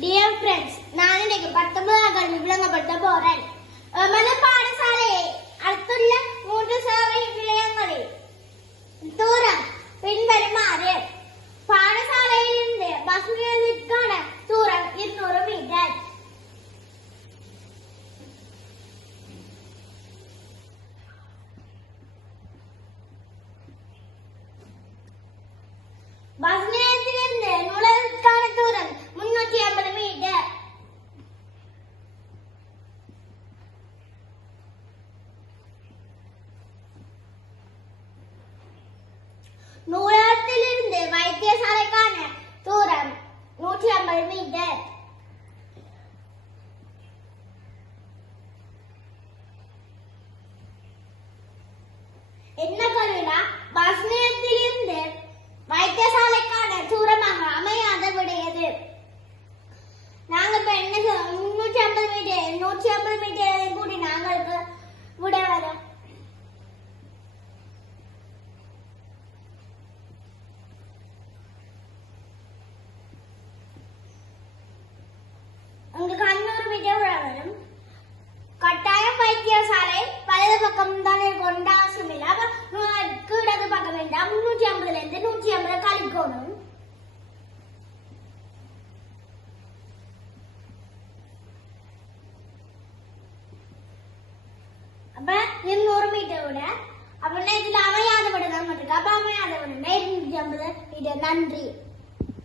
Dear friends, நான் இன்னைக்கு 19ஆம் கல்வி விளங்கப்படுத்த போறேன். நமது பாடசாலையை அடுத்துள்ள 3 சேவை நிலையங்களில் தூரம் பின்வருமாறு. பாடசாலையிலிருந்து பஸ் நிலையத்திற்கான தூரம் 200 மீட்டர். பஸ் நிலையத்திலிருந்து நூலகத்திற்கான தூரம் 350 மீட்டர். நூலகத்திலிருந்து வைத்தியசாலைக்கான தூரம் 150 மீட்டர். என்ன கருவினா பஸ் நிலையத்திலிருந்து வைத்தியசாலைக்கான தூரமாக அமையாத விடையது. நாங்க இப்ப என்ன 350 மீட்டர் 150 மீட்டர் கூடி நாங்களுக்கு விட வரும். உங்களுக்கு 500 மீட்டர் விட வரும். கட்டாயம் வைத்தியசாலை வலது பக்கம் தான் கொண்ட அவசியம் இல்லை. அப்ப இடது பக்கம் வேண்டாம். 350 இருந்து 150 கழிக்கணும். அப்ப 200 மீட்டர் விட அப்ப இதுல அமையாத விட தான் இருக்கு. அப்ப அமையாத விட 250 மீட்டர். நன்றி.